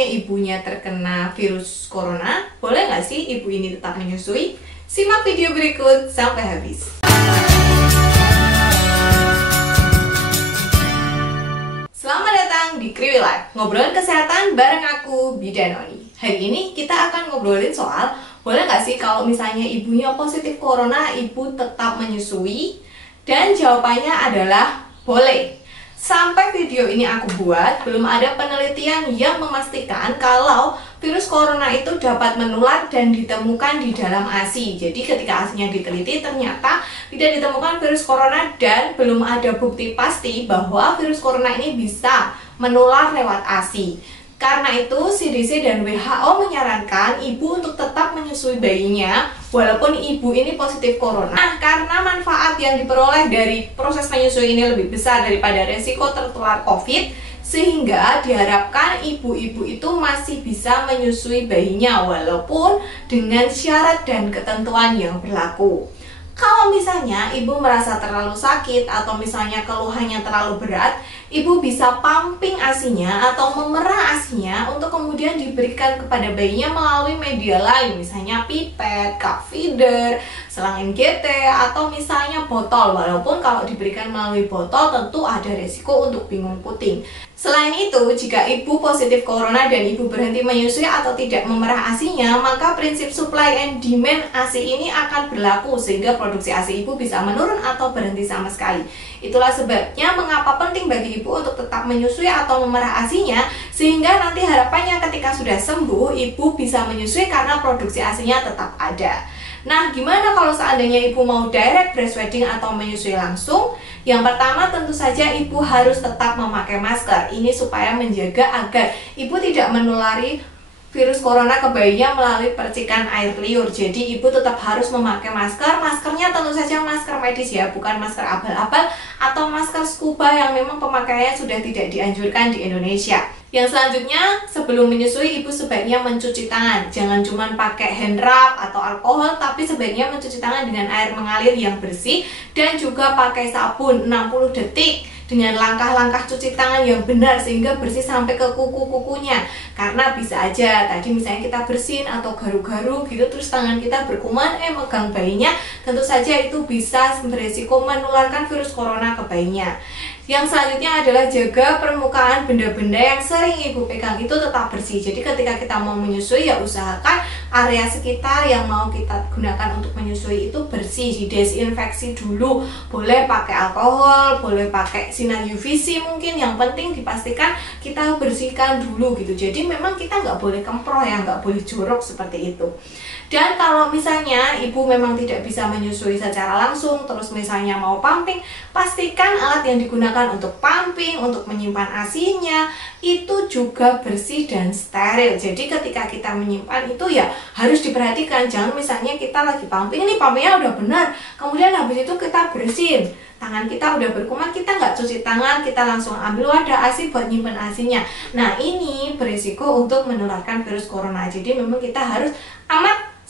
misalnya ibunya terkena virus corona, boleh nggak sih ibu ini tetap menyusui? Simak video berikut sampai habis. Selamat datang di Kriwi Life, ngobrolin kesehatan bareng aku, Bidan Oni. Hari ini kita akan ngobrolin soal, boleh nggak sih kalau misalnya ibunya positif corona, ibu tetap menyusui? Dan jawabannya adalah boleh. Sampai video ini aku buat, belum ada penelitian yang memastikan kalau virus corona itu dapat menular dan ditemukan di dalam ASI. Jadi ketika ASI-nya diteliti, ternyata tidak ditemukan virus corona dan belum ada bukti pasti bahwa virus corona ini bisa menular lewat ASI. Karena itu, CDC dan WHO menyarankan ibu untuk tetap menyusui bayinya walaupun ibu ini positif corona. Nah, karena manfaat yang diperoleh dari proses menyusui ini lebih besar daripada resiko tertular COVID, sehingga diharapkan ibu-ibu itu masih bisa menyusui bayinya walaupun dengan syarat dan ketentuan yang berlaku. Kalau misalnya ibu merasa terlalu sakit atau misalnya keluhannya terlalu berat, ibu bisa pumping ASI-nya atau memerah ASI-nya untuk kemudian diberikan kepada bayinya melalui media lain, misalnya pipet, cup feeder, selang NGT, atau misalnya botol. Walaupun kalau diberikan melalui botol tentu ada resiko untuk bingung puting. Selain itu, jika ibu positif corona dan ibu berhenti menyusui atau tidak memerah ASI-nya, maka prinsip supply and demand ASI ini akan berlaku sehingga produksi ASI ibu bisa menurun atau berhenti sama sekali. Itulah sebabnya mengapa penting bagi ibu untuk tetap menyusui atau memerah ASI-nya, sehingga nanti harapannya ketika sudah sembuh, ibu bisa menyusui karena produksi ASI-nya tetap ada. Nah, gimana kalau seandainya ibu mau direct breastfeeding atau menyusui langsung? Yang pertama tentu saja ibu harus tetap memakai masker. Ini supaya menjaga agar ibu tidak menulari virus corona ke bayinya melalui percikan air liur. Jadi ibu tetap harus memakai masker. Maskernya tentu saja masker medis ya, bukan masker abal-abal atau masker scuba yang memang pemakaiannya sudah tidak dianjurkan di Indonesia. Yang selanjutnya, sebelum menyusui ibu sebaiknya mencuci tangan. Jangan cuma pakai hand rub atau alkohol, tapi sebaiknya mencuci tangan dengan air mengalir yang bersih dan juga pakai sabun 60 detik dengan langkah-langkah cuci tangan yang benar sehingga bersih sampai ke kuku-kukunya. Karena bisa aja tadi misalnya kita bersin atau garu-garu gitu terus tangan kita berkuman megang bayinya, tentu saja itu bisa beresiko menularkan virus corona ke bayinya. Yang selanjutnya adalah jaga permukaan benda-benda yang sering ibu pegang itu tetap bersih. Jadi ketika kita mau menyusui ya usahakan area sekitar yang mau kita gunakan untuk menyusui itu bersih, didesinfeksi dulu. Boleh pakai alkohol, boleh pakai sinar UVC mungkin, yang penting dipastikan kita bersihkan dulu gitu. Jadi memang kita nggak boleh kemproh ya, nggak boleh jorok seperti itu. Dan kalau misalnya ibu memang tidak bisa menyusui secara langsung, terus misalnya mau pumping, pastikan alat yang digunakan untuk pumping, untuk menyimpan ASI-nya itu juga bersih dan steril. Jadi ketika kita menyimpan itu ya harus diperhatikan. Jangan misalnya kita lagi pumping, ini pumpingnya udah benar, kemudian habis itu kita bersihin, tangan kita udah berkuman, kita nggak cuci tangan, kita langsung ambil wadah ASI buat nyimpen ASI-nya. Nah, ini berisiko untuk menularkan virus corona. Jadi memang kita harus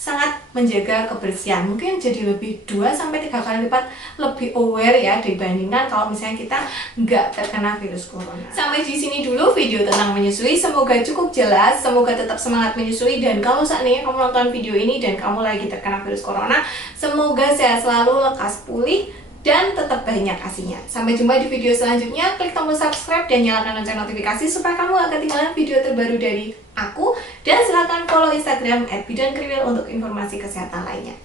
sangat menjaga kebersihan. Mungkin jadi lebih 2-3 kali lipat lebih aware ya dibandingkan kalau misalnya kita nggak terkena virus corona. Sampai di sini dulu video tentang menyusui. Semoga cukup jelas, semoga tetap semangat menyusui. Dan kalau seandainya kamu nonton video ini dan kamu lagi terkena virus corona, semoga sehat selalu, lekas pulih, dan tetap banyak ASI-nya. Sampai jumpa di video selanjutnya. Klik tombol subscribe dan nyalakan lonceng notifikasi supaya kamu gak ketinggalan video terbaru dari aku. Dan silahkan follow Instagram @bidankriwil untuk informasi kesehatan lainnya.